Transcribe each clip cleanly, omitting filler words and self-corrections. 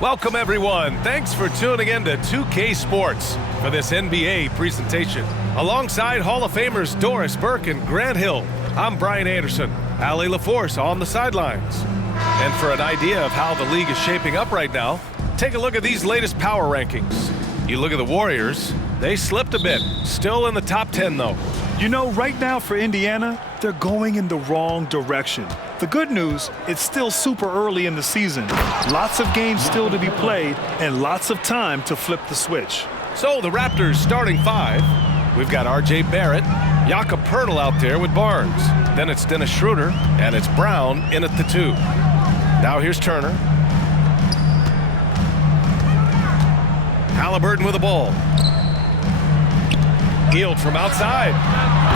Welcome, everyone. Thanks for tuning in to 2K Sports for this NBA presentation. Alongside Hall of Famers Doris Burke and Grant Hill, I'm Brian Anderson, Allie LaForce on the sidelines. And for an idea of how the league is shaping up right now, take a look at these latest power rankings. You look at the Warriors, they slipped a bit, still in the top 10 though. You know, right now for Indiana, they're going in the wrong direction. The good news, it's still super early in the season. Lots of games still to be played and lots of time to flip the switch. So the Raptors starting five, we've got R.J. Barrett, Jakob Poeltl out there with Barnes. Then it's Dennis Schroeder, and it's Brown in at the 2. Now here's Turner. Halliburton with the ball. Hield from outside.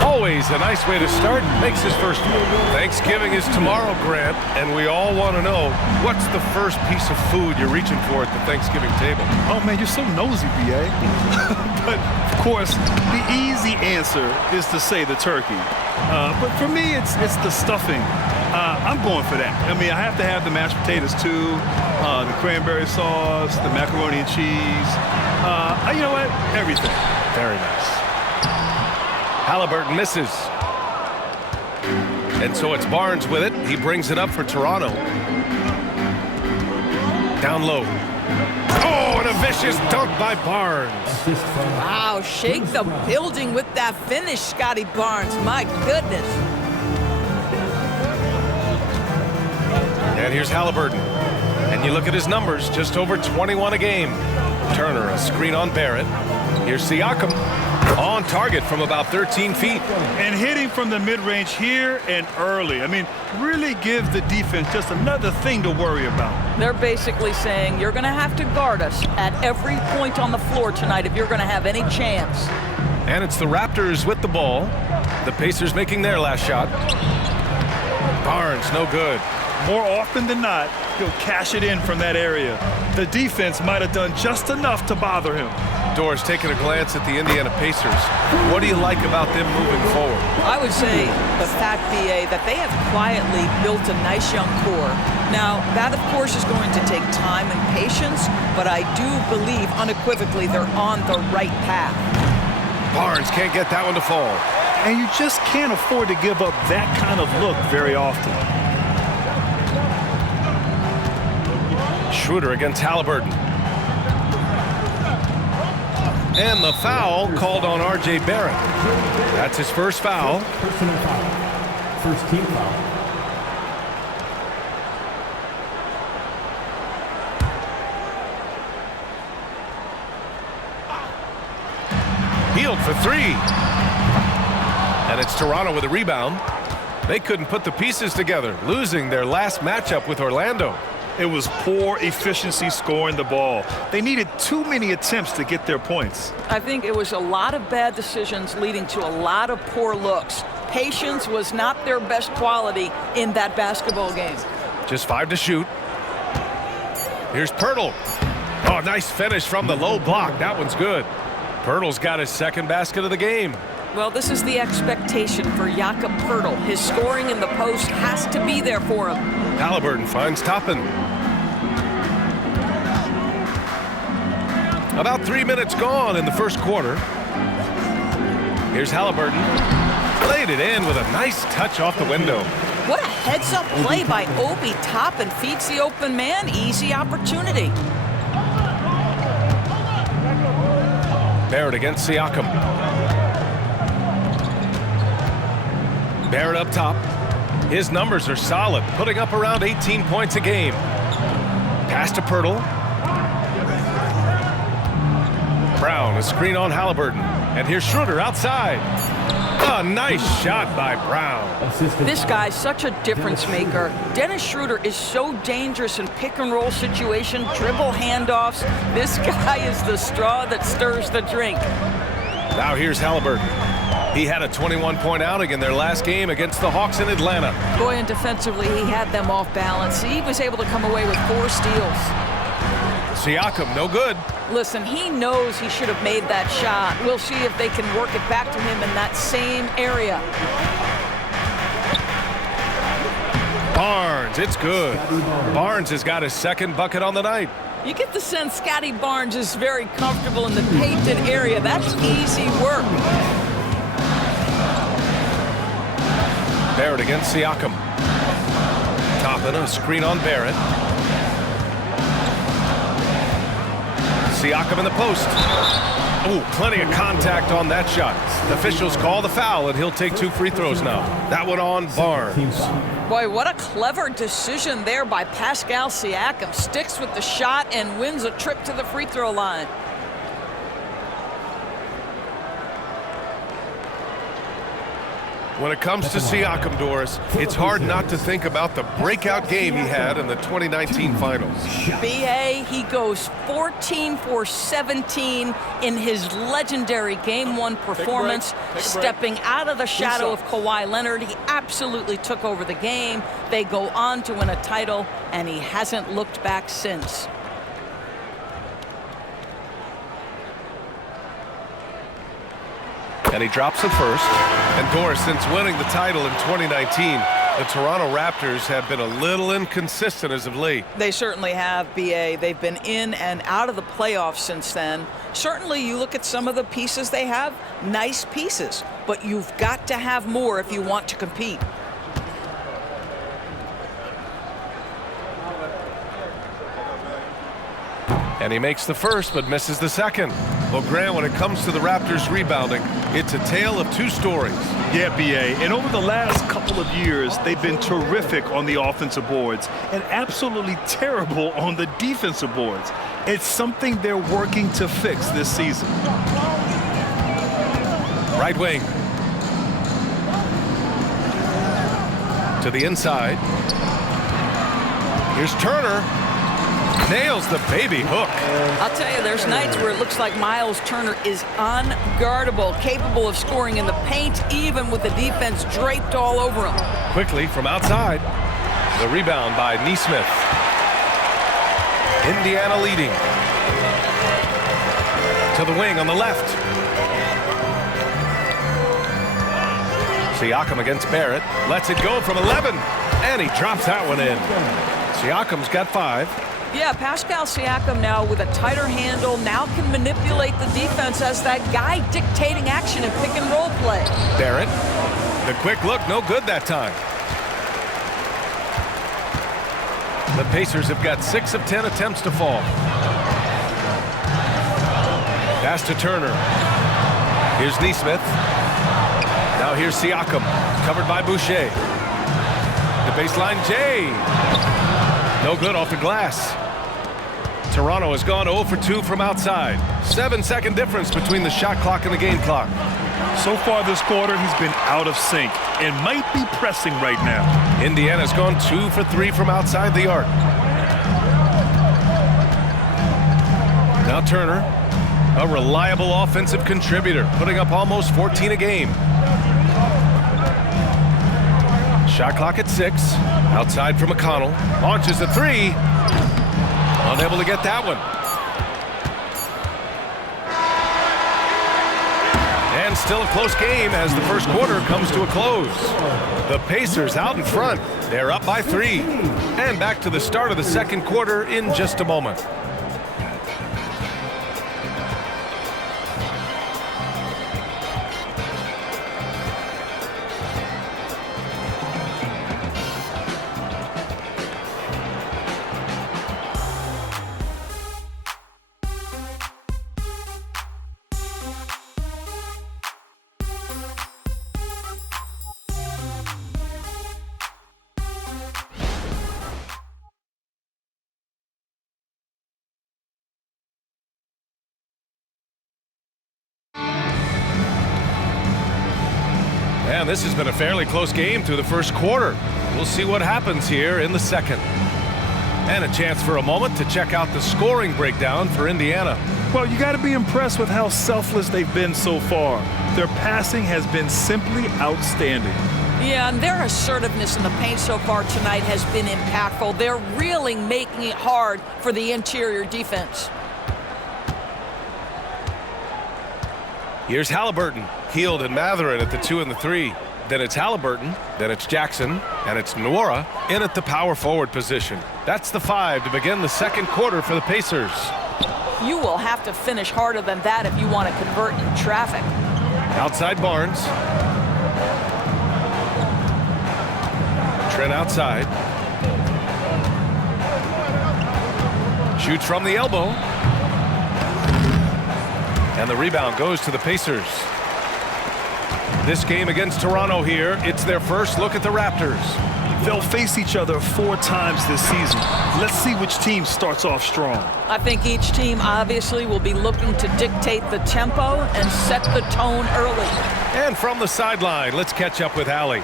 Always a nice way to start. Makes his first one. Thanksgiving is tomorrow, Grant, and we all want to know, what's the first piece of food you're reaching for at the Thanksgiving table? Oh, man, you're so nosy, B.A. But, of course, the easy answer is to say the turkey. But for me, it's the stuffing. I'm going for that. I mean, I have to have the mashed potatoes, too, the cranberry sauce, the macaroni and cheese. You know what? Everything. Very nice. Halliburton misses. And so it's Barnes with it. He brings it up for Toronto. Down low. Oh, and a vicious dunk by Barnes. Wow, shake the building with that finish, Scotty Barnes. My goodness. And here's Halliburton. And you look at his numbers, just over 21 a game. Turner, a screen on Barrett. Here's Siakam. On target from about 13 feet. And hitting from the mid-range here and early. I mean, really give the defense just another thing to worry about. They're basically saying you're going to have to guard us at every point on the floor tonight if you're going to have any chance. And it's the Raptors with the ball. The Pacers making their last shot. Barnes, no good. More often than not, he'll cash it in from that area. The defense might have done just enough to bother him. Doris taking a glance at the Indiana Pacers. What do you like about them moving forward? I would say the fact, B.A., that they have quietly built a nice young core. Now, that, of course, is going to take time and patience, but I do believe unequivocally they're on the right path. Barnes can't get that one to fall. And you just can't afford to give up that kind of look very often. Schroeder against Halliburton. And the foul called on R.J. Barrett. That's his first foul. Personal foul. First team foul. Hield for 3. And it's Toronto with a rebound. They couldn't put the pieces together, losing their last matchup with Orlando. It was poor efficiency scoring the ball. They needed too many attempts to get their points. I think it was a lot of bad decisions leading to a lot of poor looks. Patience was not their best quality in that basketball game. Just 5 to shoot. Here's Poeltl. Oh, nice finish from the low block. That one's good. Poeltl's got his second basket of the game. Well, this is the expectation for Jakob Poeltl. His scoring in the post has to be there for him. Halliburton finds Toppin. About 3 minutes gone in the first quarter. Here's Halliburton. Played it in with a nice touch off the window. What a heads-up play by Obi Toppin. Feeds the open man. Easy opportunity. Barrett against Siakam. Barrett up top. His numbers are solid, putting up around 18 points a game. Pass to Poeltl. Brown, a screen on Halliburton. And here's Schroeder outside. A nice shot by Brown. This guy's such a difference maker. Dennis Schroeder is so dangerous in pick-and-roll situation, dribble handoffs. This guy is the straw that stirs the drink. Now here's Halliburton. He had a 21-point outing in their last game against the Hawks in Atlanta. Boy, and defensively, he had them off balance. He was able to come away with 4 steals. Siakam, no good. Listen, he knows he should have made that shot. We'll see if they can work it back to him in that same area. Barnes, it's good. Barnes has got his second bucket on the night. You get the sense Scotty Barnes is very comfortable in the painted area. That's easy work. Barrett against Siakam. Toppin, a screen on Barrett. Siakam in the post. Ooh, plenty of contact on that shot. The officials call the foul, and he'll take 2 free throws now. That one on Barnes. Boy, what a clever decision there by Pascal Siakam. Sticks with the shot and wins a trip to the free throw line. When it comes to Siakam, Doris, it's hard not to think about the breakout game he had in the 2019 finals. B.A., he goes 14 for 17 in his legendary Game 1 performance, stepping out of the shadow of Kawhi Leonard. He absolutely took over the game. They go on to win a title, and he hasn't looked back since. And he drops the first. And Doris, since winning the title in 2019, the Toronto Raptors have been a little inconsistent as of late. They certainly have, B.A. They've been in and out of the playoffs since then. Certainly, you look at some of the pieces they have, nice pieces, but you've got to have more if you want to compete. And he makes the first, but misses the second. Well, Grant, when it comes to the Raptors rebounding, it's a tale of 2 stories. Yeah, B.A. And over the last couple of years, they've been terrific on the offensive boards and absolutely terrible on the defensive boards. It's something they're working to fix this season. Right wing. To the inside. Here's Turner. Nails the baby hook. I'll tell you, there's nights where it looks like Miles Turner is unguardable, capable of scoring in the paint, even with the defense draped all over him. Quickly from outside. The rebound by Nesmith. Indiana leading. To the wing on the left. Siakam against Barrett. Lets it go from 11. And he drops that one in. Siakam's got 5. Yeah, Pascal Siakam now with a tighter handle, now can manipulate the defense as that guy dictating action in pick and roll play. Barrett, the quick look, no good that time. The Pacers have got 6 of 10 attempts to fall. Pass to Turner. Here's Nesmith. Now here's Siakam, covered by Boucher. The baseline, Jay. No good off the glass. Toronto has gone 0 for 2 from outside. 7-second difference between the shot clock and the game clock. So far this quarter, he's been out of sync and might be pressing right now. Indiana's gone 2 for 3 from outside the arc. Now Turner, a reliable offensive contributor, putting up almost 14 a game. Shot clock at 6. Outside for McConnell. Launches a 3. Unable to get that one. And still a close game as the first quarter comes to a close. The Pacers out in front. They're up by 3. And back to the start of the second quarter in just a moment. And this has been a fairly close game through the first quarter. We'll see what happens here in the second. And a chance for a moment to check out the scoring breakdown for Indiana. Well, you got to be impressed with how selfless they've been so far. Their passing has been simply outstanding. Yeah, and their assertiveness in the paint so far tonight has been impactful. They're really making it hard for the interior defense. Here's Halliburton. Heald and Mathurin at the 2 and the 3. Then it's Halliburton, then it's Jackson, and it's Nwora in at the power forward position. That's the 5 to begin the second quarter for the Pacers. You will have to finish harder than that if you want to convert in traffic. Outside Barnes. Trent outside. Shoots from the elbow. And the rebound goes to the Pacers. This game against Toronto here, it's their first look at the Raptors. They'll face each other 4 times this season. Let's see which team starts off strong. I think each team obviously will be looking to dictate the tempo and set the tone early. And from the sideline, let's catch up with Allie.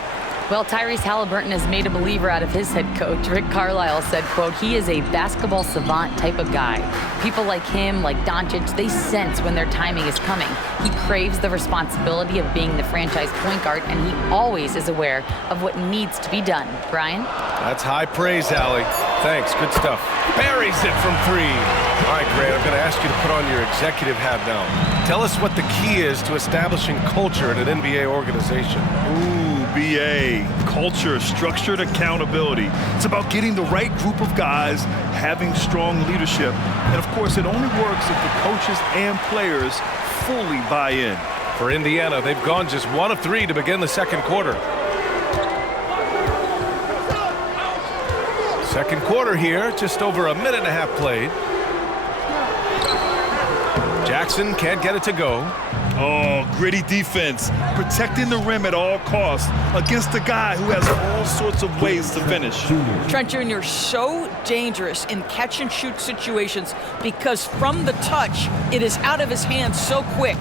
Well, Tyrese Halliburton has made a believer out of his head coach. Rick Carlisle said, quote, he is a basketball savant type of guy. People like him, like Doncic, they sense when their timing is coming. He craves the responsibility of being the franchise point guard, and he always is aware of what needs to be done. Brian? That's high praise, Allie. Thanks, good stuff. Buries it from 3. All right, Grant, I'm going to ask you to put on your executive hat now. Tell us what the key is to establishing culture in an NBA organization. Ooh, BA. Culture, structured accountability. It's about getting the right group of guys, having strong leadership. And of course, it only works if the coaches and players fully buy in. For Indiana, they've gone just 1 of 3 to begin the second quarter. Second quarter here, just over a minute and a half played. Jackson can't get it to go. Oh, gritty defense, protecting the rim at all costs against a guy who has all sorts of ways to finish. Trent Jr. so dangerous in catch and shoot situations because from the touch, it is out of his hands so quick.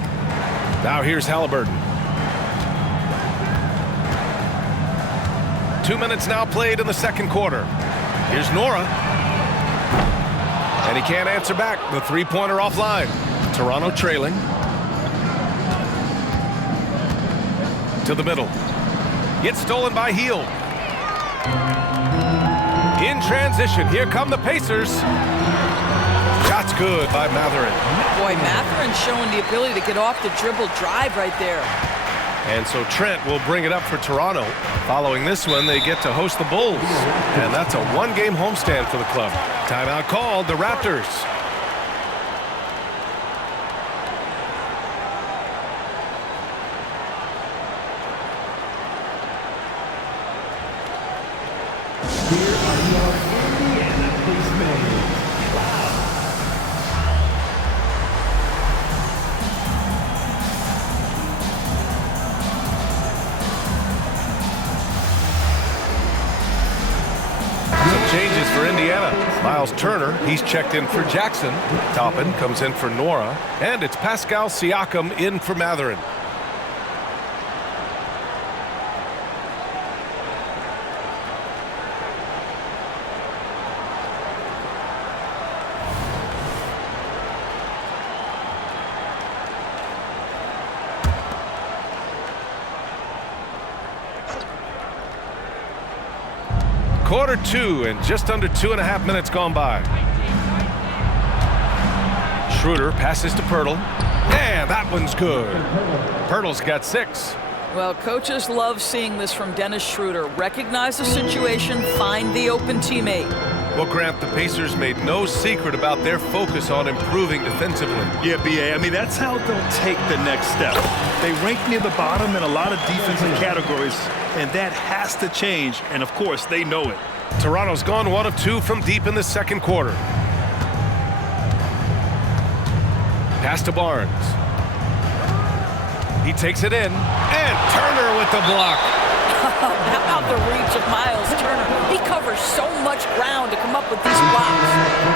Now here's Halliburton. 2 minutes now played in the second quarter. Here's Nwora. And he can't answer back. The three-pointer offline. Toronto trailing. To the middle. Gets stolen by Heald. In transition, here come the Pacers. Shot's good by Mathurin. Boy, Mathurin showing the ability to get off the dribble drive right there. And so Trent will bring it up for Toronto. Following this one, they get to host the Bulls. And that's a 1-game homestand for the club. Timeout called, the Raptors. Here are your Indiana policemen. Changes for Indiana. Miles Turner, he's checked in for Jackson. Toppin comes in for Nwora. And it's Pascal Siakam in for Mathurin. Quarter 2 and just under 2.5 minutes gone by. Schroeder passes to Pirtle. And that one's good. Pirtle's got 6. Well, coaches love seeing this from Dennis Schroeder. Recognize the situation, find the open teammate. Well, Grant, the Pacers made no secret about their focus on improving defensively. Yeah, BA, I mean, that's how they'll take the next step. They rank near the bottom in a lot of defensive categories, and that has to change, and of course, they know it. Toronto's gone 1 of 2 from deep in the second quarter. Pass to Barnes. He takes it in, and Turner with the block. How about the reach of Miles Turner? He covers so much ground to come up with these blocks.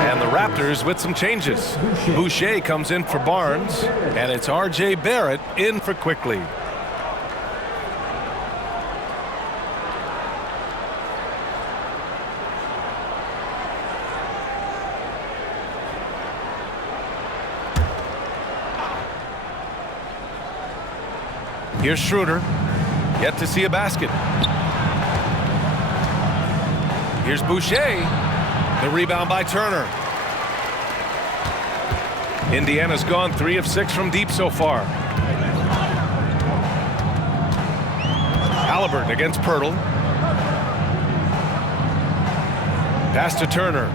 And the Raptors with some changes. Boucher comes in for Barnes, and it's R.J. Barrett in for Quickly. Here's Schroeder. Yet to see a basket. Here's Boucher. The rebound by Turner. Indiana's gone 3 of 6 from deep so far. Halliburton against Pirtle. Pass to Turner.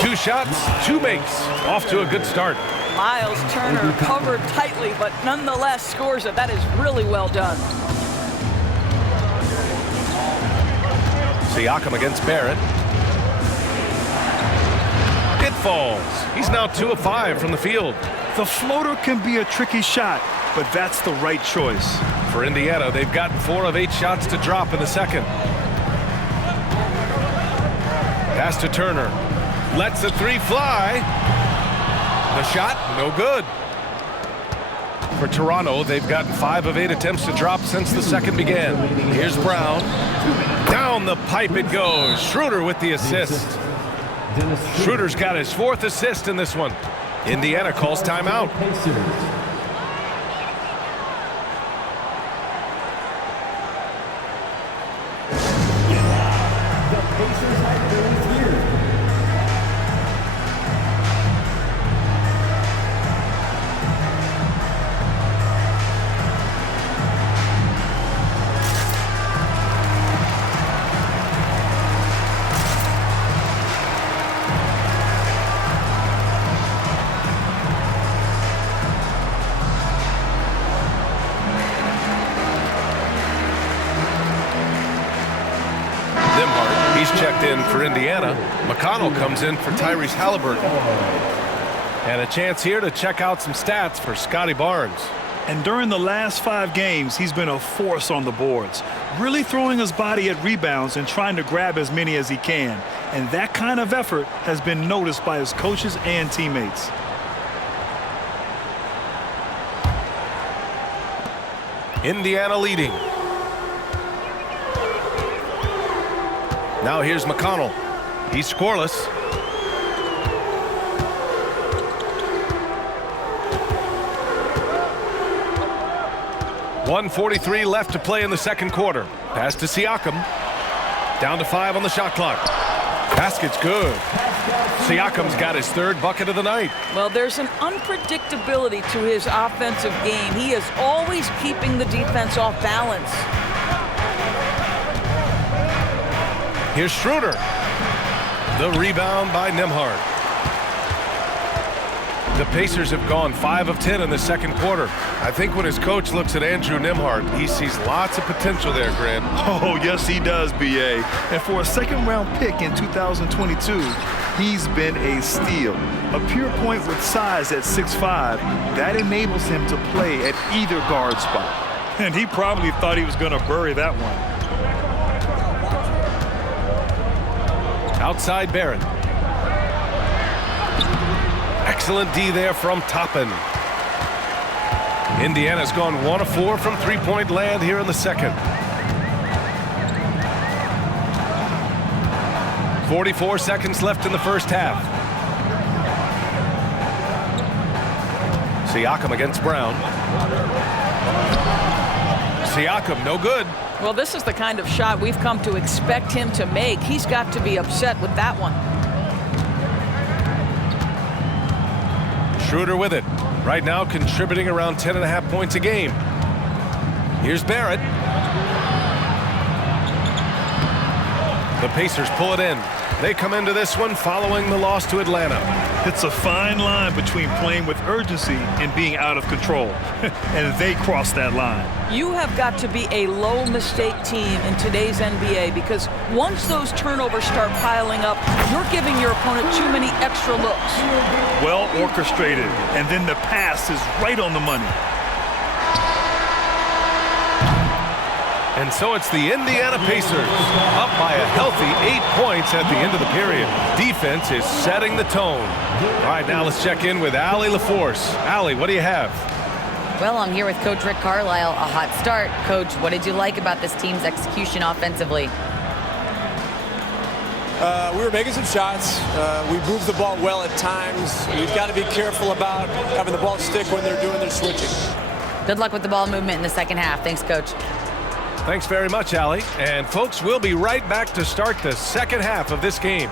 2 shots, 2 makes. Off to a good start. Miles Turner covered tightly, but nonetheless scores it. That is really well done. Siakam against Barrett. It falls. He's now 2 of 5 from the field. The floater can be a tricky shot, but that's the right choice. For Indiana, they've gotten 4 of 8 shots to drop in the second. Pass to Turner. Lets the 3 fly. The shot, no good. For Toronto, they've gotten 5 of 8 attempts to drop since the second began. Here's Brown. Down the pipe it goes. Schroeder with the assist. Schroeder's got his 4th assist in this one. Indiana calls timeout. He's checked in for Indiana. McConnell comes in for Tyrese Halliburton. And a chance here to check out some stats for Scotty Barnes. And during the last 5 games, he's been a force on the boards, really throwing his body at rebounds and trying to grab as many as he can. And that kind of effort has been noticed by his coaches and teammates. Indiana leading. Now here's McConnell. He's scoreless. .143 left to play in the second quarter. Pass to Siakam. Down to 5 on the shot clock. Basket's good. Siakam's got his 3rd bucket of the night. Well, there's an unpredictability to his offensive game. He is always keeping the defense off balance. Here's Schroeder. The rebound by Nembhard. The Pacers have gone 5 of 10 in the second quarter. I think when his coach looks at Andrew Nembhard, he sees lots of potential there, Grant. Oh, yes, he does, B.A. And for a second-round pick in 2022, he's been a steal. A pure point with size at 6'5", that enables him to play at either guard spot. And he probably thought he was going to bury that one. Outside Barrett. Excellent D there from Toppin. Indiana's gone 1 of 4 from 3-point land here in the second. 44 seconds left in the first half. Siakam against Brown. Siakam, no good. Well, this is the kind of shot we've come to expect him to make. He's got to be upset with that one. Schroeder with it. Right now contributing around 10.5 points a game. Here's Barrett. The Pacers pull it in. They come into this one following the loss to Atlanta. It's a fine line between playing with urgency and being out of control. And they cross that line. You have got to be a low mistake team in today's NBA, because once those turnovers start piling up, you're giving your opponent too many extra looks. Well orchestrated, and then the pass is right on the money. And so it's the Indiana Pacers up by a healthy 8 points at the end of the period. Defense is setting the tone. All right, now let's check in with Allie LaForce. Allie, what do you have? Well, I'm here with Coach Rick Carlisle. A hot start. Coach, what did you like about this team's execution offensively? We were making some shots. We moved the ball well at times. We've got to be careful about having the ball stick when they're doing their switching. Good luck with the ball movement in the second half. Thanks, Coach. Thanks very much, Allie. And folks, we'll be right back to start the second half of this game.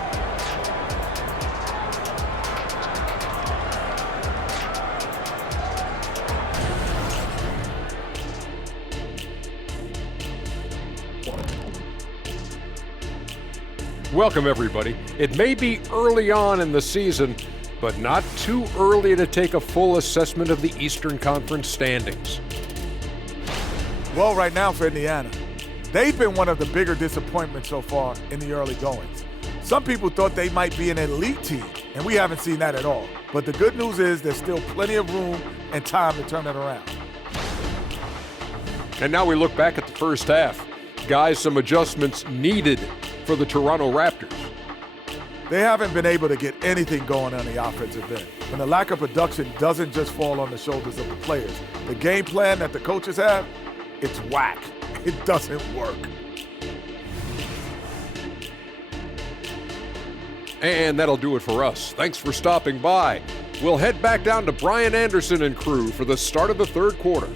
Welcome, everybody. It may be early on in the season, but not too early to take a full assessment of the Eastern Conference standings. Well, right now for Indiana, they've been one of the bigger disappointments so far in the early goings. Some people thought they might be an elite team, and we haven't seen that at all. But the good news is there's still plenty of room and time to turn it around. And now we look back at the first half. Guys, some adjustments needed for the Toronto Raptors. They haven't been able to get anything going on the offensive end. And the lack of production doesn't just fall on the shoulders of the players. The game plan that the coaches have, it's whack. It doesn't work. And that'll do it for us. Thanks for stopping by. We'll head back down to Brian Anderson and crew for the start of the third quarter.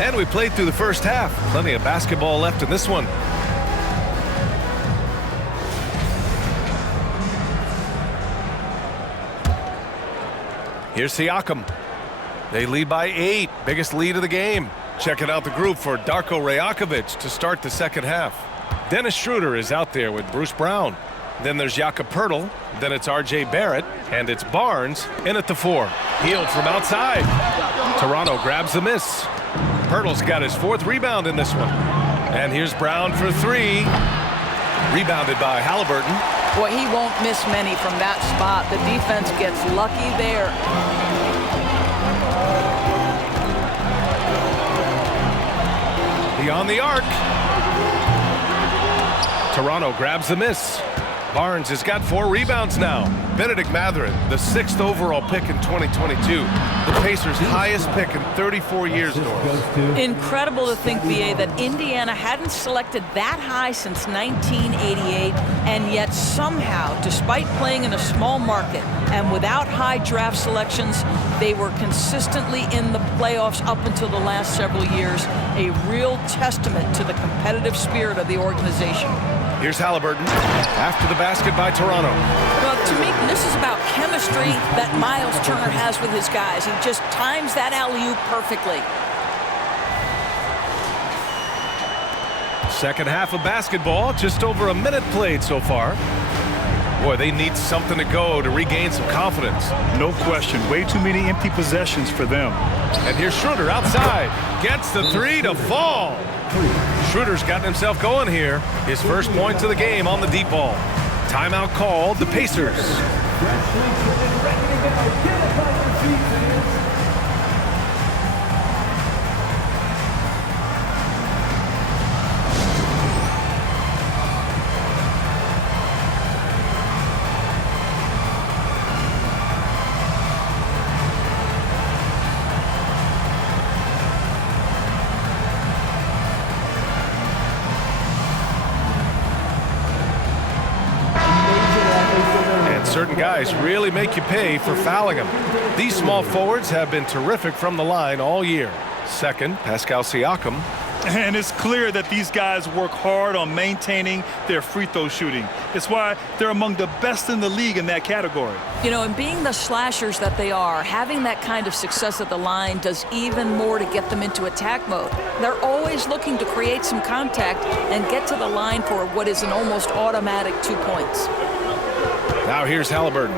And we played through the first half. Plenty of basketball left in this one. Here's Siakam. They lead by 8. Biggest lead of the game. Checking out the group for Darko Rajakovic to start the second half. Dennis Schroeder is out there with Bruce Brown. Then there's Jakob Poeltl. Then it's R.J. Barrett. And it's Barnes in at the 4. Healed from outside. Toronto grabs the miss. Poeltl's got his 4th rebound in this one. And here's Brown for 3. Rebounded by Halliburton. Boy, he won't miss many from that spot. The defense gets lucky there. Beyond the arc. Toronto grabs the miss. Barnes has got 4 rebounds now. Benedict Mathurin, the 6th overall pick in 2022. The Pacers' highest pick in 34 years, Doris. Incredible to think, BA, that Indiana hadn't selected that high since 1988, and yet somehow, despite playing in a small market and without high draft selections, they were consistently in the playoffs up until the last several years. A real testament to the competitive spirit of the organization. Here's Halliburton after the basket by Toronto. Well, to me, this is about chemistry that Miles Turner has with his guys. He just times that alley-oop perfectly. Second half of basketball, just over a minute played so far. Boy, they need something to go to regain some confidence. No question. Way too many empty possessions for them. And here's Schroeder outside. Gets the 3 to fall. Schroeder's gotten himself going here. His first points of the game on the deep ball. Timeout called, the Pacers. Certain guys really make you pay for fouling them. These small forwards have been terrific from the line all year. Second, Pascal Siakam. And it's clear that these guys work hard on maintaining their free throw shooting. It's why they're among the best in the league in that category. You know, and being the slashers that they are, having that kind of success at the line does even more to get them into attack mode. They're always looking to create some contact and get to the line for what is an almost automatic 2 points. Now here's Halliburton.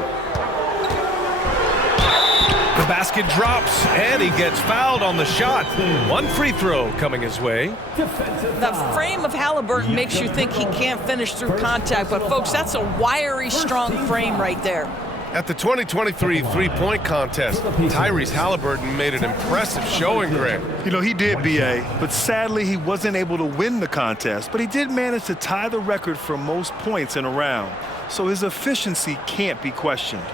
The basket drops, and he gets fouled on the shot. 1 free throw coming his way. The frame of Halliburton makes you think he can't finish through contact, but folks, that's a wiry, strong frame right there. At the 2023 three-point contest, Tyrese Halliburton made an impressive showing, Greg. You know, he did, B.A., but sadly he wasn't able to win the contest, but he did manage to tie the record for most points in a round. So his efficiency can't be questioned.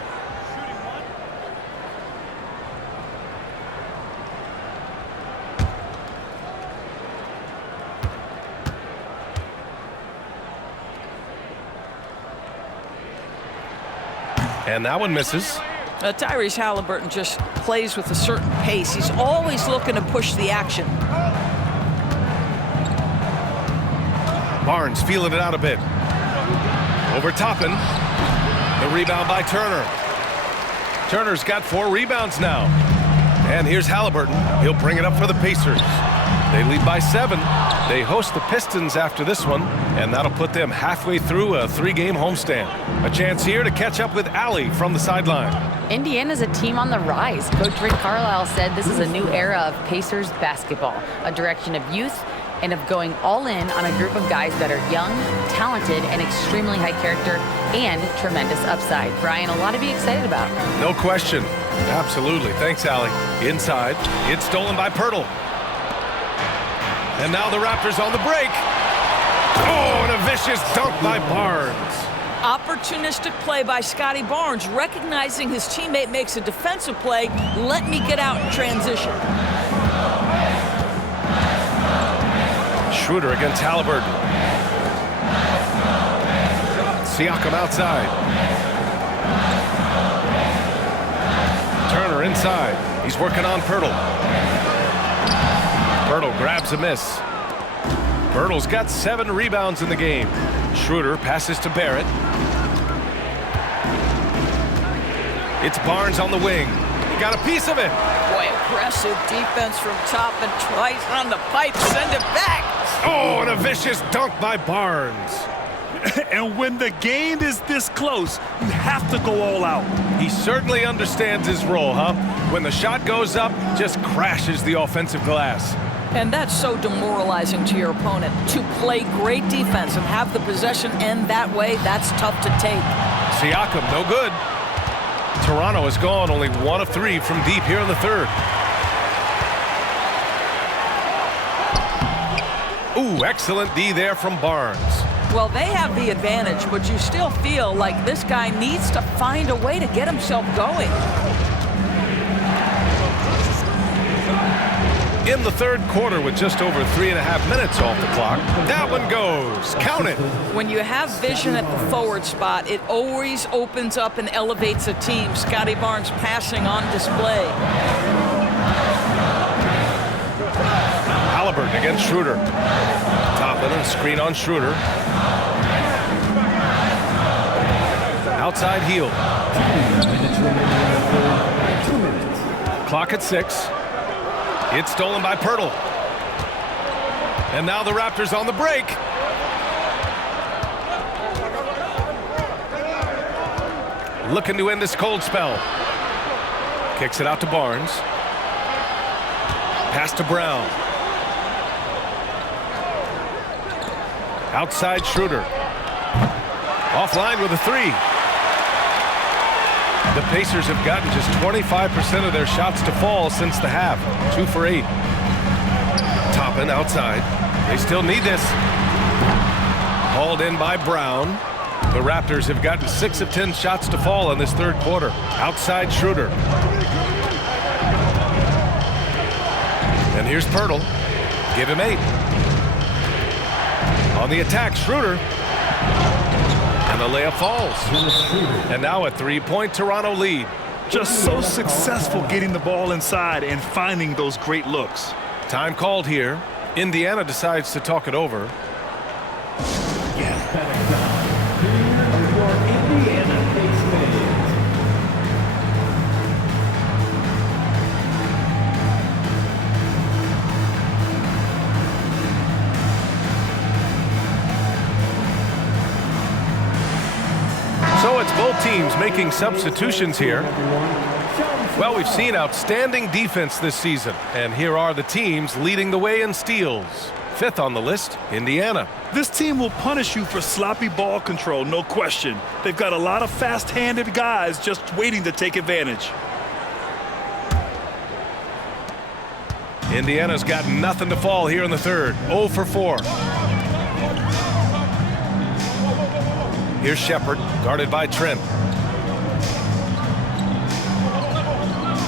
And that one misses. Tyrese Halliburton just plays with a certain pace. He's always looking to push the action. Barnes feeling it out a bit. Over Toppin. The rebound by Turner. Turner's got 4 rebounds now. And here's Halliburton. He'll bring it up for the Pacers. They lead by 7. They host the Pistons after this one, and that'll put them halfway through a 3-game homestand. A chance here to catch up with Allie from the sideline. Indiana's a team on the rise. Coach Rick Carlisle said this is a new era of Pacers basketball, a direction of youth and of going all in on a group of guys that are young, talented, and extremely high character and tremendous upside. Brian, a lot to be excited about. No question. Absolutely. Thanks, Allie. Inside. It's stolen by Pirtle. And now the Raptors on the break. Oh, and a vicious dunk by Barnes. Opportunistic play by Scotty Barnes, recognizing his teammate makes a defensive play. Let me get out in transition. Schroeder against Halliburton. Siakam outside. Turner inside. He's working on Pirtle. Pirtle grabs a miss. Pirtle's got 7 rebounds in the game. Schroeder passes to Barrett. It's Barnes on the wing. He got a piece of it. Boy, aggressive defense from Toppin. Twice on the pipe, send it back. Oh, and a vicious dunk by Barnes. And when the game is this close, you have to go all out. He certainly understands his role, huh? When the shot goes up, just crashes the offensive glass. And that's so demoralizing to your opponent. To play great defense and have the possession end that way, that's tough to take. Siakam, no good. Toronto is gone, only 1 of 3 from deep here in the third. Ooh, excellent D there from Barnes. Well, they have the advantage, but you still feel like this guy needs to find a way to get himself going. In the third quarter with just over 3.5 minutes off the clock. That one goes. Count it. When you have vision at the forward spot, it always opens up and elevates a team. Scotty Barnes passing on display. Halliburton against Schroeder. Toppin and screen on Schroeder. Outside heel. 2 minutes remaining. 2 minutes. Clock at 6. It's stolen by Pirtle. And now the Raptors on the break. Looking to end this cold spell. Kicks it out to Barnes. Pass to Brown. Outside Schroeder. Offline with a 3. The Pacers have gotten just 25% of their shots to fall since the half. 2 for 8. Toppin outside. They still need this. Hauled in by Brown. The Raptors have gotten 6 of 10 shots to fall in this third quarter. Outside Schroeder. And here's Pirtle. Give him 8. On the attack, Schroeder. And the layup falls. And now a 3-point Toronto lead. Just so successful getting the ball inside and finding those great looks. Time called here. Indiana decides to talk it over. Gas pedal down. Here are your Indiana Pacers. So it's both teams making substitutions here. Well, we've seen outstanding defense this season, and here are the teams leading the way in steals. 5th on the list, Indiana. This team will punish you for sloppy ball control, no question. They've got a lot of fast-handed guys just waiting to take advantage. Indiana's got nothing to fall here in the third. 0 for 4. Here's Shepard, guarded by Trent.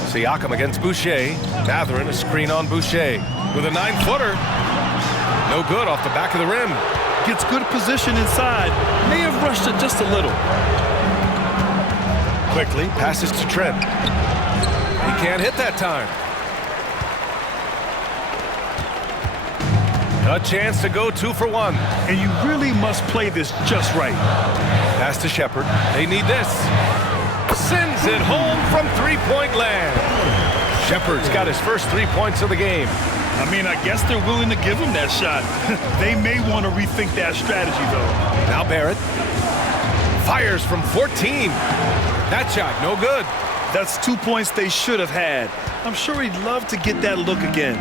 Siakam against Boucher. Mathurin, a screen on Boucher. With a 9-footer. No good off the back of the rim. Gets good position inside. May have rushed it just a little. Quickly passes to Trent. He can't hit that time. A chance to go 2 for 1. And you really must play this just right. Pass to Shepard. They need this. Sends it home from three-point land. Shepard's got his first 3 points of the game. I mean, I guess they're willing to give him that shot. They may want to rethink that strategy, though. Now Barrett fires from 14. That shot, no good. That's 2 points they should have had. I'm sure he'd love to get that look again.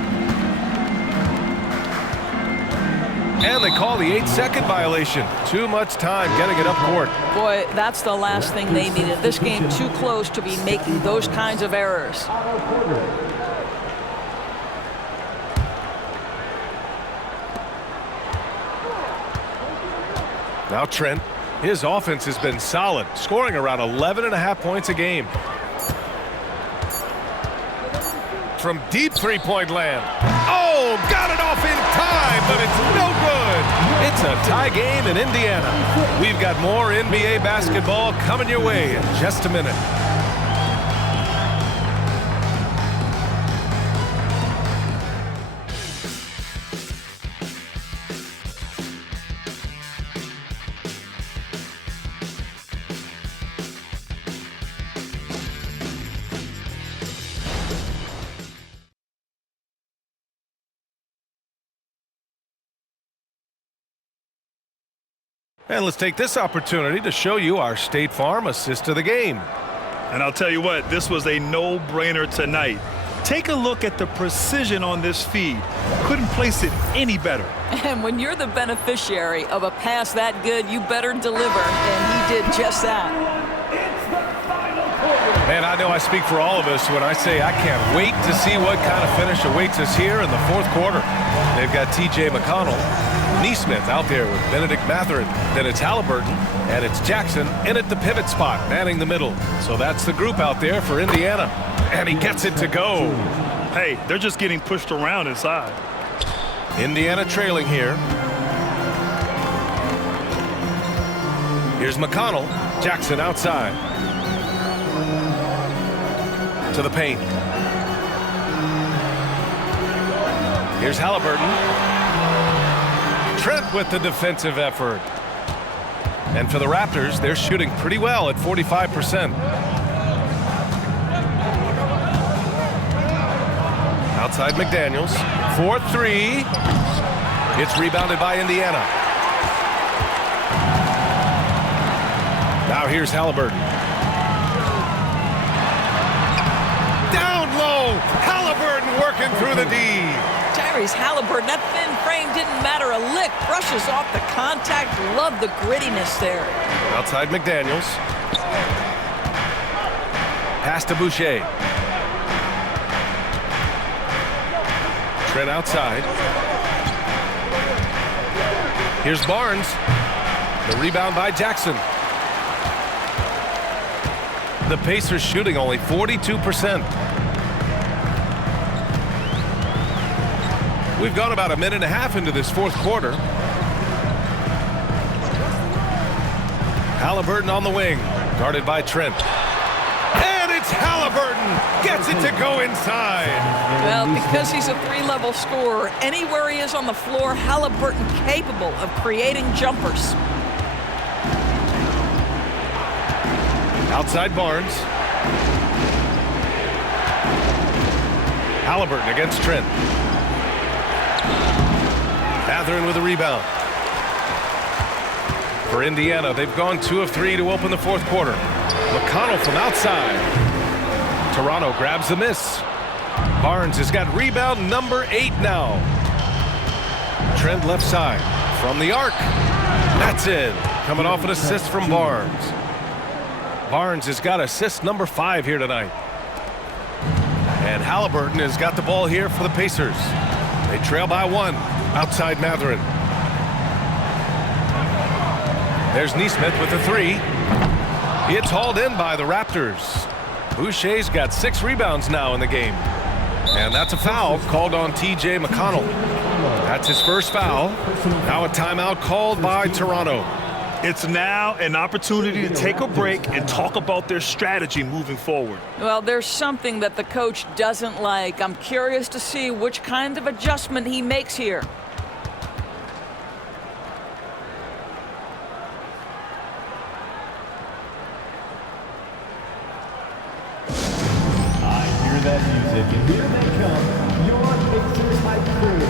And they call the 8-second violation. Too much time getting it up court. Boy, that's the last thing they needed. This game too close to be making those kinds of errors. Now Trent, his offense has been solid, scoring around 11.5 points a game. From deep three-point land. Oh, got it off in time, but it's no good. It's a tie game in Indiana. We've got more NBA basketball coming your way in just a minute. And let's take this opportunity to show you our State Farm assist of the game. And I'll tell you what, this was a no-brainer tonight. Take a look at the precision on this feed. Couldn't place it any better. And when you're the beneficiary of a pass that good, you better deliver. And he did just that. Man, I know I speak for all of us when I say I can't wait to see what kind of finish awaits us here in the fourth quarter. They've got T.J. McConnell, Neesmith out there with Benedict Mathurin. Then it's Halliburton, and it's Jackson in at the pivot spot, manning the middle. So that's the group out there for Indiana. And he gets it to go. Hey, they're just getting pushed around inside. Indiana trailing here. Here's McConnell. Jackson outside. To the paint. Here's Halliburton. Trent with the defensive effort. And for the Raptors, they're shooting pretty well at 45%. Outside McDaniels. 4-3. It's rebounded by Indiana. Now here's Halliburton. Down low. Halliburton working through the D. Tyrese Halliburton, that thin frame didn't matter a lick. Brushes off the contact. Love the grittiness there. Outside McDaniels. Pass to Boucher. Trent outside. Here's Barnes. The rebound by Jackson. The Pacers shooting only 42%. We've gone about a minute and a half into this fourth quarter. Halliburton on the wing, guarded by Trent. And it's Halliburton, gets it to go inside. Well, because he's a three-level scorer, anywhere he is on the floor, Halliburton capable of creating jumpers. Outside Barnes. Halliburton against Trent. Mathurin with a rebound. For Indiana, they've gone 2 of 3 to open the fourth quarter. McConnell from outside. Toronto grabs the miss. Barnes has got rebound number 8 now. Trent left side from the arc. That's in. Coming off an assist from Barnes. Barnes has got assist number 5 here tonight. And Halliburton has got the ball here for the Pacers. They trail by 1. Outside Mathurin. There's Neesmith with the 3. It's hauled in by the Raptors. Boucher's got 6 rebounds now in the game. And that's a foul called on T.J. McConnell. That's his first foul. Now a timeout called by Toronto. It's now an opportunity to take a break and talk about their strategy moving forward. Well, there's something that the coach doesn't like. I'm curious to see which kind of adjustment he makes here. And here they come, your Pacers hype crew.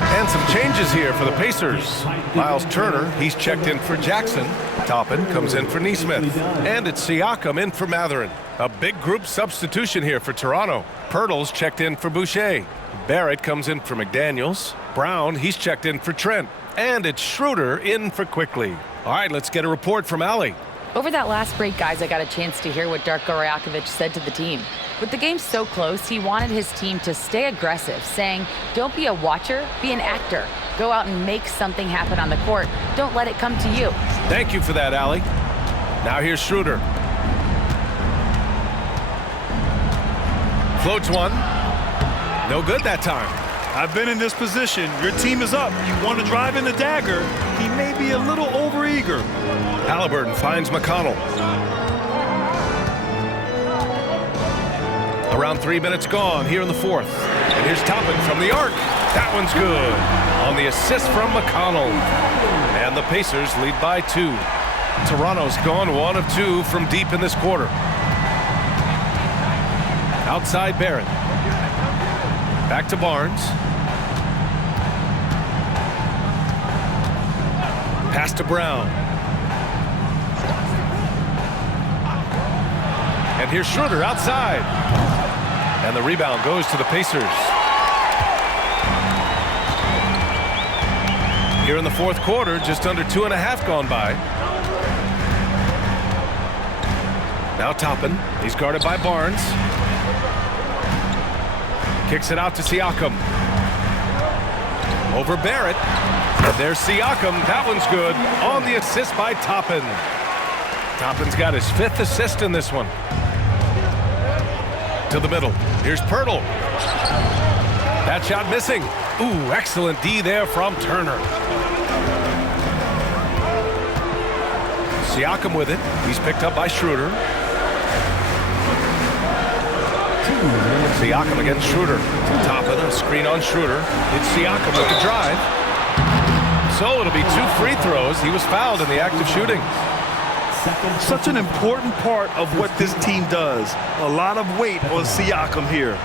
And some changes here for the Pacers. Miles Turner, he's checked in for Jackson. Toppin comes in for Neesmith. And it's Siakam in for Matherin. A big group substitution here for Toronto. Pirtle's checked in for Boucher. Barrett comes in for McDaniels. Brown, he's checked in for Trent. And it's Schroeder in for Quickly. All right, let's get a report from Allie. Over that last break, guys, I got a chance to hear what Darko Rajakovic said to the team. With the game so close, he wanted his team to stay aggressive, saying, don't be a watcher, be an actor. Go out and make something happen on the court. Don't let it come to you. Thank you for that, Allie. Now here's Schroeder. Floats one. No good that time. I've been in this position. Your team is up. You want to drive in the dagger. He may be a little overeager. Halliburton finds McConnell. Around 3 minutes gone here in the fourth. And here's Toppin from the arc. That one's good. On the assist from McConnell. And the Pacers lead by 2. Toronto's gone 1 of 2 from deep in this quarter. Outside Barrett. Back to Barnes. Pass to Brown. And here's Schroeder outside. And the rebound goes to the Pacers. Here in the fourth quarter, just under 2.5 gone by. Now Toppin. He's guarded by Barnes. Kicks it out to Siakam. Over Barrett. And there's Siakam. That one's good. On the assist by Toppin. Toppin's got his 5th assist in this one. To the middle. Here's Pirtle. That shot missing. Ooh, excellent D there from Turner. Siakam with it. He's picked up by Schroeder. Siakam against Schroeder. Toppin, a screen on Schroeder. It's Siakam with the drive. So it'll be 2 free throws. He was fouled in the act of shooting. Such an important part of what this team does. A lot of weight on Siakam here.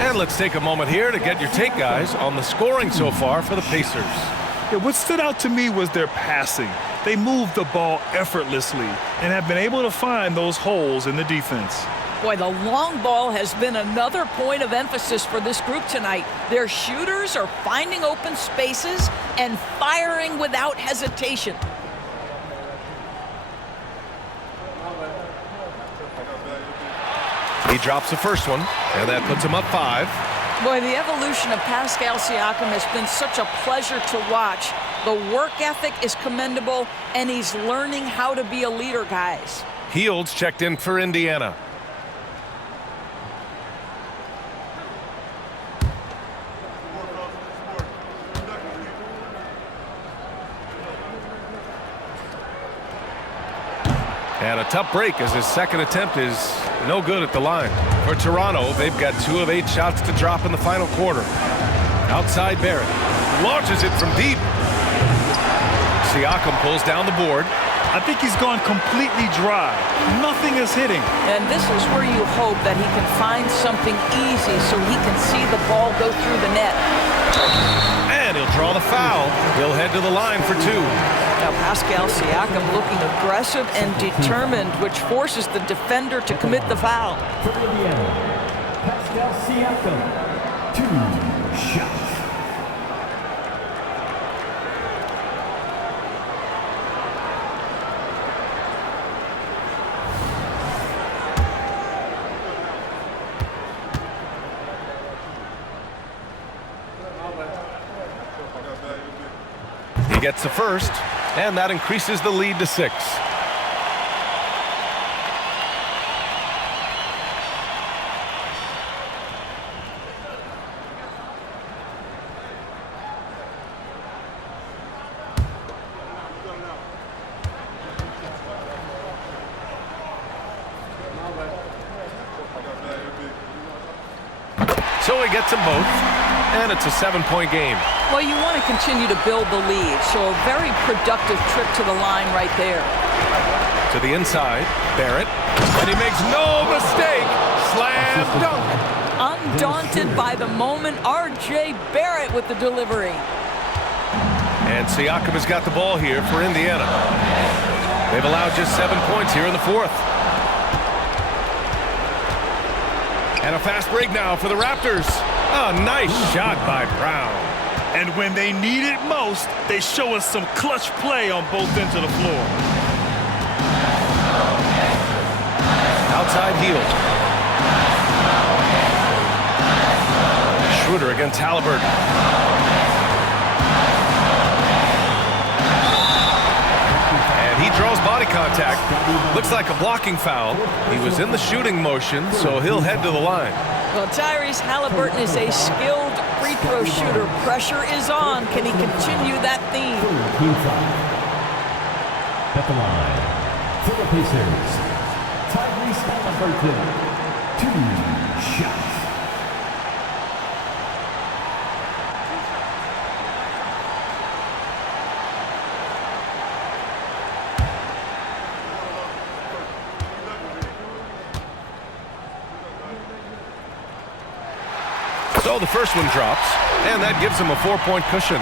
And let's take a moment here to get your take, guys, on the scoring so far for the Pacers. Yeah, what stood out to me was their passing. They moved the ball effortlessly and have been able to find those holes in the defense. Boy, the long ball has been another point of emphasis for this group tonight. Their shooters are finding open spaces and firing without hesitation. He drops the first one, and that puts him up 5. Boy, the evolution of Pascal Siakam has been such a pleasure to watch. The work ethic is commendable, and he's learning how to be a leader, guys. Heald's checked in for Indiana. And a tough break as his second attempt is no good at the line. For Toronto, they've got 2 of 8 shots to drop in the final quarter. Outside Barrett. Launches it from deep. Siakam pulls down the board. I think he's gone completely dry. Nothing is hitting. And this is where you hope that he can find something easy so he can see the ball go through the net. And he'll draw the foul. He'll head to the line for 2. Now Pascal Siakam looking aggressive and determined, which forces the defender to commit the foul. For Indiana, Pascal Siakam, 2 shots. He gets the first, and that increases the lead to 6. So he gets them both, and it's a 7-point game. Well, you want to continue to build the lead, so a very productive trip to the line right there. To the inside, Barrett. And he makes no mistake. Slam dunk. Undaunted by the moment, R.J. Barrett with the delivery. And Siakam has got the ball here for Indiana. They've allowed just 7 points here in the fourth. And a fast break now for the Raptors. A nice shot by Brown. And when they need it most, they show us some clutch play on both ends of the floor. Outside heel. Schroeder against Halliburton. And he draws body contact. Looks like a blocking foul. He was in the shooting motion, so he'll head to the line. Well, Tyrese Halliburton is a skilled free throw shooter. Pressure is on. Can he continue that theme? At the line, for the Pacers, Tyrese Halliburton, 2 shots. So the first one drops, and that gives him a 4-point cushion.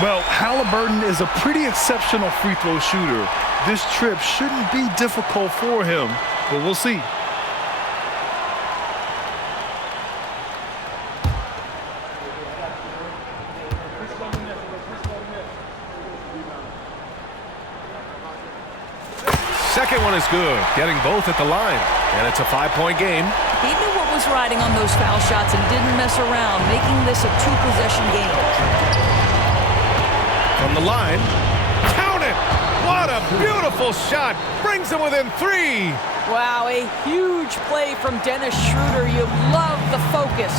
Well, Halliburton is a pretty exceptional free throw shooter. This trip shouldn't be difficult for him, but we'll see. Second one is good, getting both at the line, and it's a 5-point game. He knew what was riding on those foul shots and didn't mess around, making this a 2-possession game. From the line, count it! What a beautiful shot! Brings him within 3. Wow, a huge play from Dennis Schroeder. You love the focus.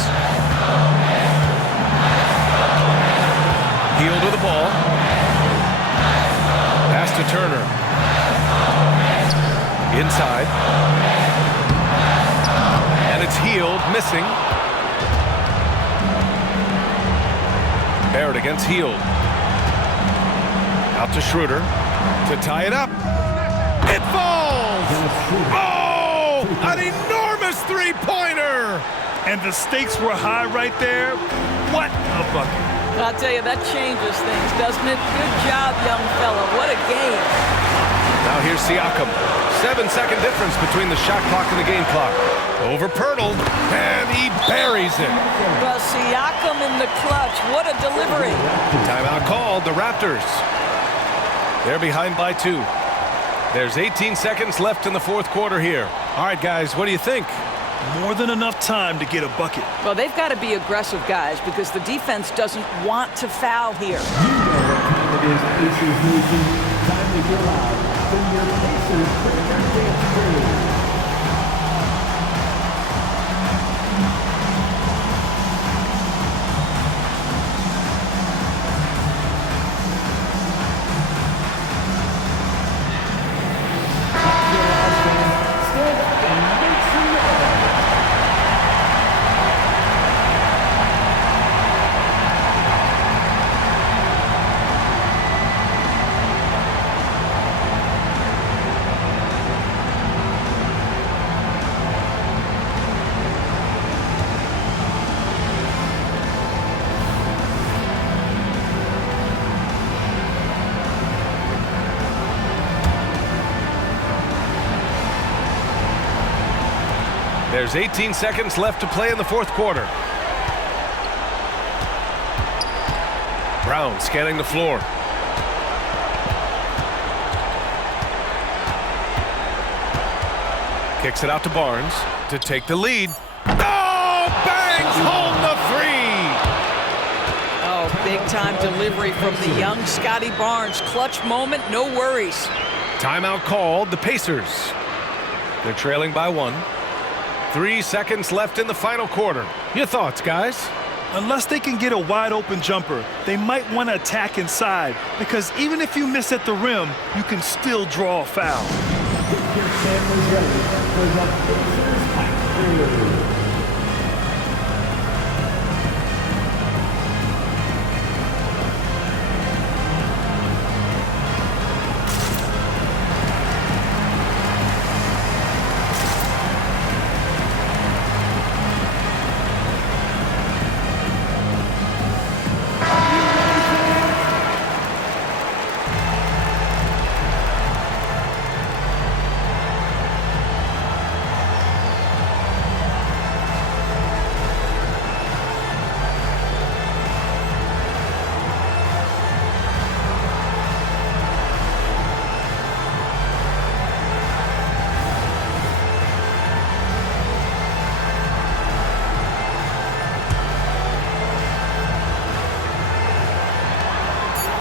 Hield with the ball. Pass to Turner. Inside. And it's Hield, missing. Barrett against Hield. Out to Schroeder to tie it up. It falls! Oh! An enormous three-pointer! And the stakes were high right there. What a bucket. I'll tell you, that changes things, doesn't it? Good job, young fella. What a game. Now here's Siakam. 7-second difference between the shot clock and the game clock. Over Pirtle, and he buries it. Well, Siakam in the clutch. What a delivery. Timeout called, the Raptors. They're behind by 2. There's 18 seconds left in the fourth quarter here. All right, guys, what do you think? More than enough time to get a bucket. Well, they've got to be aggressive, guys, because the defense doesn't want to foul here. You know what time it is, Pacers Nation. Time to go out from your Pacers Premier Dance Crew. There's 18 seconds left to play in the fourth quarter. Brown scanning the floor. Kicks it out to Barnes to take the lead. Oh, bangs home the 3. Oh, big-time delivery from the young Scotty Barnes. Clutch moment, no worries. Timeout called, the Pacers. They're trailing by 1. 3 seconds left in the final quarter. Your thoughts, guys? Unless they can get a wide-open jumper, they might want to attack inside, because even if you miss at the rim, you can still draw a foul. Get your family ready for the Pacers Hype Crew.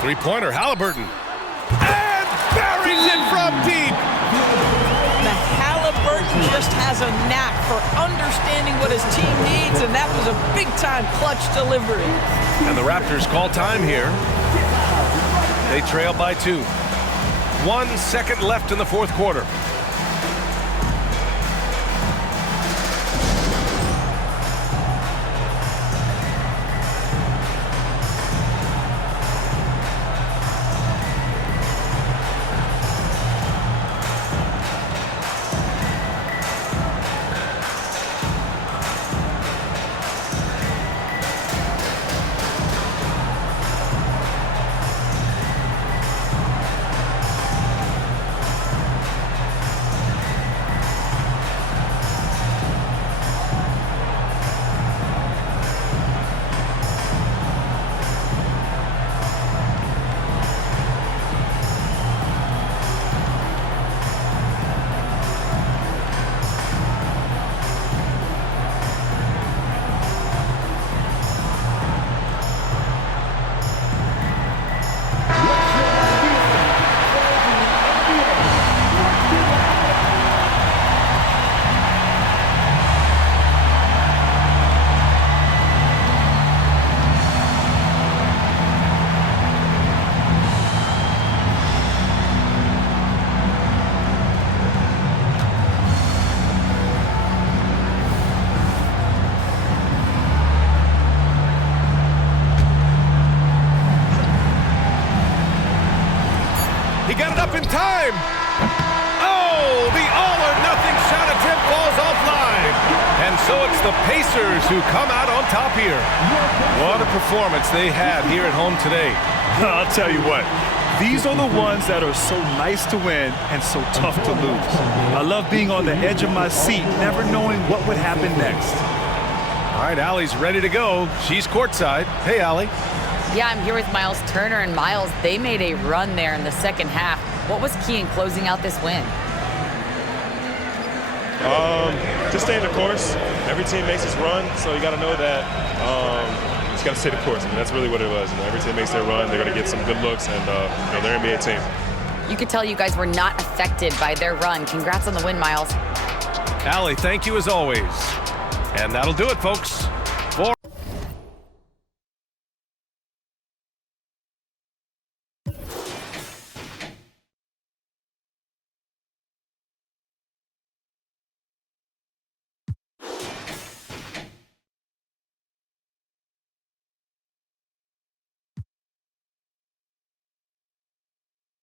Three-pointer, Halliburton. And buries it from deep. Now, Halliburton just has a knack for understanding what his team needs, and that was a big-time clutch delivery. And the Raptors call time here. They trail by 2. 1 second left in the fourth quarter. Got it up in time. Oh, the all-or-nothing shot attempt falls offline. And so it's the Pacers who come out on top here. What a performance they had here at home today. I'll tell you what. These are the ones that are so nice to win and so tough to lose. I love being on the edge of my seat, never knowing what would happen next. All right, Allie's ready to go. She's courtside. Hey, Allie. Yeah, I'm here with Miles Turner, and Miles, they made a run there in the second half. What was key in closing out this win? Just staying the course. Every team makes its run, so you got to know that. You just got to stay the course. I mean, that's really what it was. Every team makes their run, they're going to get some good looks, and they're an NBA team. You could tell you guys were not affected by their run. Congrats on the win, Miles. Allie, thank you as always. And that'll do it, folks.